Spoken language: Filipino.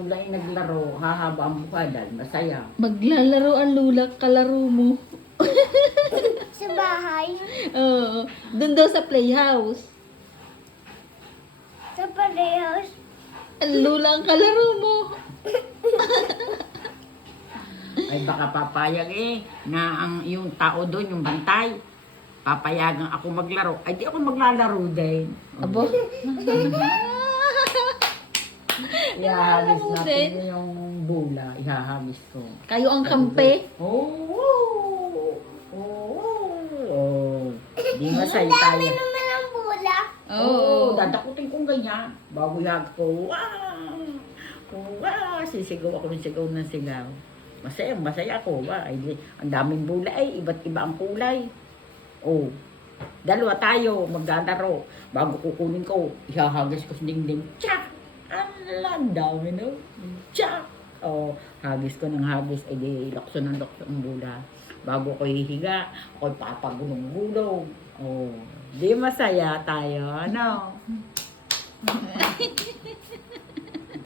Wala yung naglaro, hahaba ang mukha dahil masaya. Maglalaro ang lulak, kalaro mo. Sa bahay. Oo. Doon daw sa playhouse. Sa parehas. Ang lula ang kalaro mo. Ay baka papayag na ang yung tao doon, yung bantay. Papayagan ako maglaro. Ay di ako maglalaro din. Abo. Ihahagis Maglalaro natin din? yung bula. Ihahagis ko. Kayo ang kampe. Oh! Oh! Di masaya tayo. Naman ang bula. Oo. Dadakutin kong ganyan. Bago ihag ko. Wow! Wow! Sisigaw ako ng sigaw ng sigaw. Masaya ako. Ay, ang daming bula ay iba't iba ang kulay. Oh. Dalawa tayo maglalaro. Bago kukunin ko, ihahagis ko sa dingding. Tsak! Ang dami no? Tsak! Oh, hagis ko ng hagis. Ay di, lakso ng bula. Bago ko hihiga, ako'y papagulong-gulong. Oh, di masaya tayo, ano?